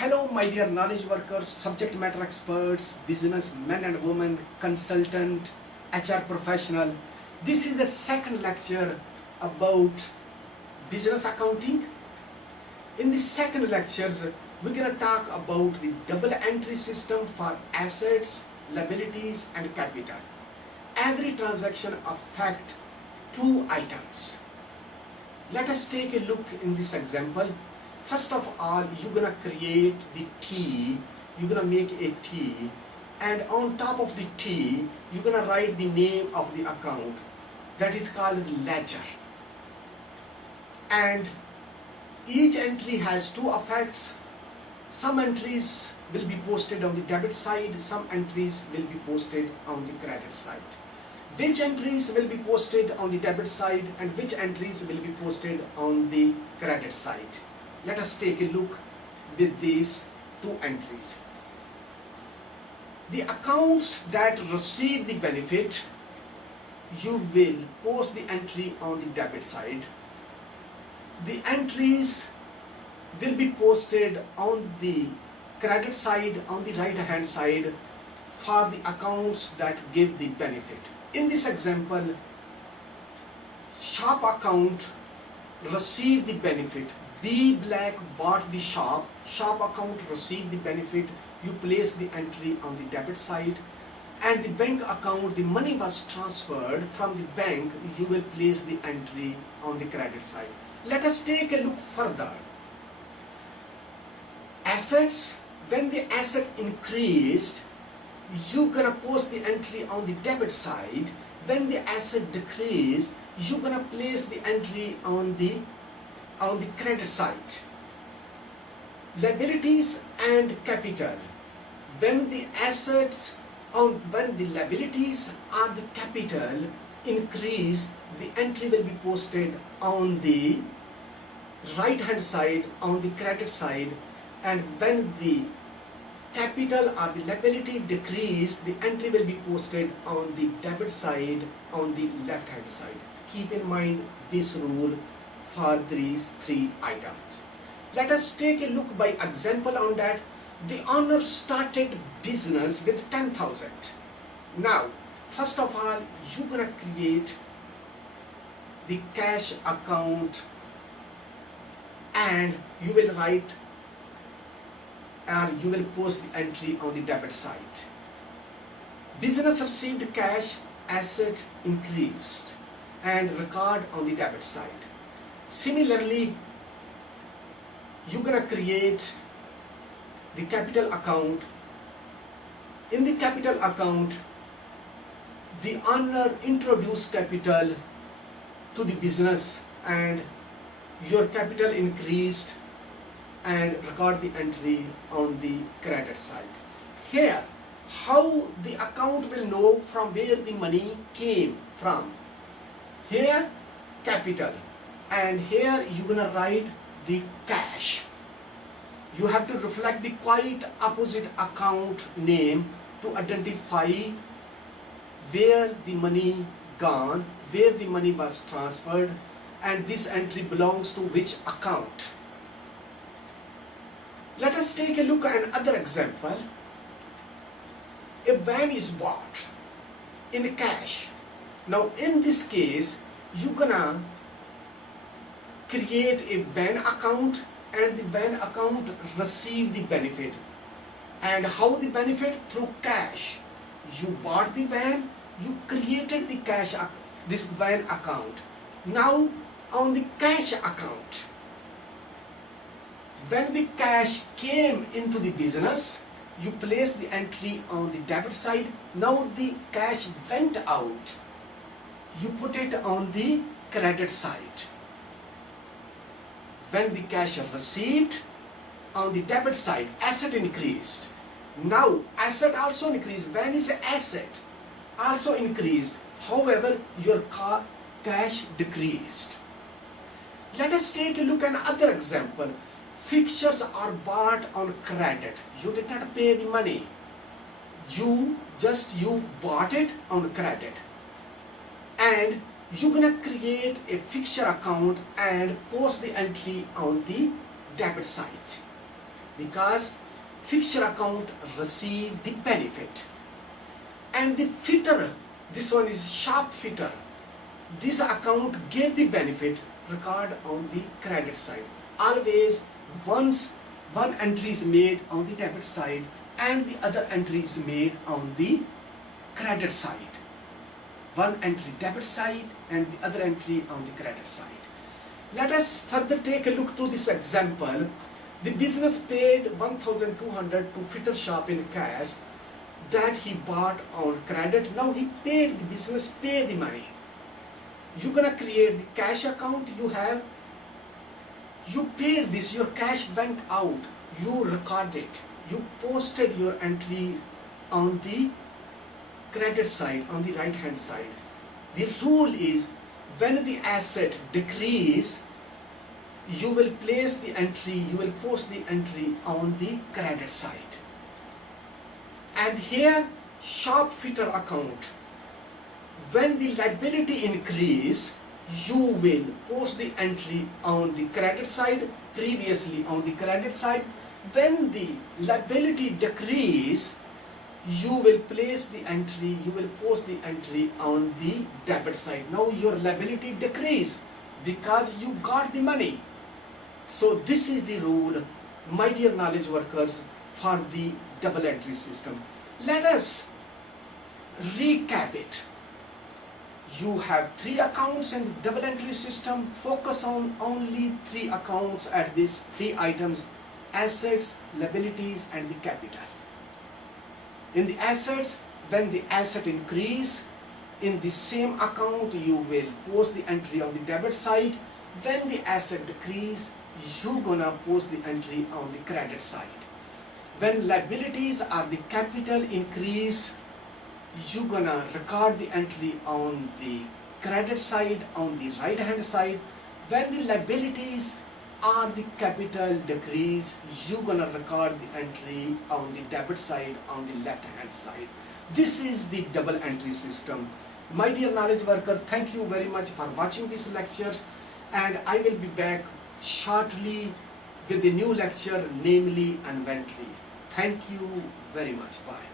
Hello my dear knowledge workers, subject matter experts, business men and women, consultant, HR professional. This is the second lecture about business accounting. In the second lectures, we're going to talk about the double entry system for assets, liabilities and capital. Every transaction affects two items. Let us take a look in this example. First of all, you're gonna create the T, you're gonna make a T, and on top of the T, you're gonna write the name of the account. That is called the ledger. And each entry has two effects. Some entries will be posted on the debit side, some entries will be posted on the credit side. Which entries will be posted on the debit side and which entries will be posted on the credit side? Let us take a look with these two entries. The accounts that receive the benefit, you will post the entry on the debit side. The entries will be posted on the credit side, on the right hand side, for the accounts that give the benefit. In this example, shop account received the benefit. B Black bought the shop account received the benefit, you place the entry on the debit side, and the bank account, the money was transferred from the bank, you will place the entry on the credit side. Let us take a look further. Assets, when the asset increased, you're gonna post the entry on the debit side. When the asset decreased, you're gonna place the entry on the credit side. Liabilities and capital. When the assets, when the liabilities or the capital increase, the entry will be posted on the right hand side, on the credit side, and when the capital or the liability decrease, the entry will be posted on the debit side, on the left hand side. Keep in mind this rule for these three items. Let us take a look by example on that. The owner started business with 10,000. Now, first of all, you're gonna create the cash account and you will write or you will post the entry on the debit side. Business received cash, asset increased, and record on the debit side. Similarly, you're gonna create the capital account. In the capital account, the owner introduced capital to the business and your capital increased, and record the entry on the credit side. Here, how the account will know from where the money came from. Here, capital, and here you're gonna write the cash. You have to reflect the quite opposite account name to identify where the money gone, where the money was transferred, and this entry belongs to which account. Let us take a look at another example. A van is bought in cash. Now in this case, you're gonna create a van account and the van account receive the benefit. And how the benefit? Through cash. You bought the van, you created the cash, this van account. Now on the cash account, when the cash came into the business, you place the entry on the debit side. Now the cash went out, you put it on the credit side. When the cash received, on the debit side, asset increased. Now asset also increased. When is the asset also increased? However, your cash decreased. Let us take a look at another example. Fixtures are bought on credit. You did not pay the money. You bought it on credit. And you're gonna create a fixture account and post the entry on the debit side. because fixed account receive the benefit, and the fitter, this one is sharp fitter, this account gave the benefit, record on the credit side. Always once one entry is made on the debit side and the other entry is made on the credit side. One entry debit side and the other entry on the credit side. Let us further take a look to this example. The business paid 1,200 to fitter shop in cash that he bought on credit. Now he paid, the business paid the money. You're gonna create the cash account. You paid this, your cash went out, you recorded, you posted your entry on the credit side, on the right hand side. The rule is when the asset decrease, you will place the entry, you will post the entry on the credit side. And here, sharp fitter account, when the liability increase, you will post the entry on the credit side, previously on the credit side. When the liability decrease, you will place the entry, you will post the entry on the debit side. Now your liability decrease because you got the money. So this is the rule, my dear knowledge workers, for the double entry system. Let us recap it. You have 3 accounts in the double entry system. Focus on only 3 accounts at these 3 items: assets, liabilities and the capital. In the assets, when the asset increase, in the same account you will post the entry on the debit side. When the asset decrease, you gonna post the entry on the credit side. When liabilities or the capital increase, you gonna record the entry on the credit side, on the right hand side. When the liabilities or the capital decrease, you gonna record the entry on the debit side, on the left hand side. This is the double entry system. My dear knowledge worker, thank you very much for watching these lectures, and I will be back shortly with a new lecture, namely inventory. Thank you very much. Bye.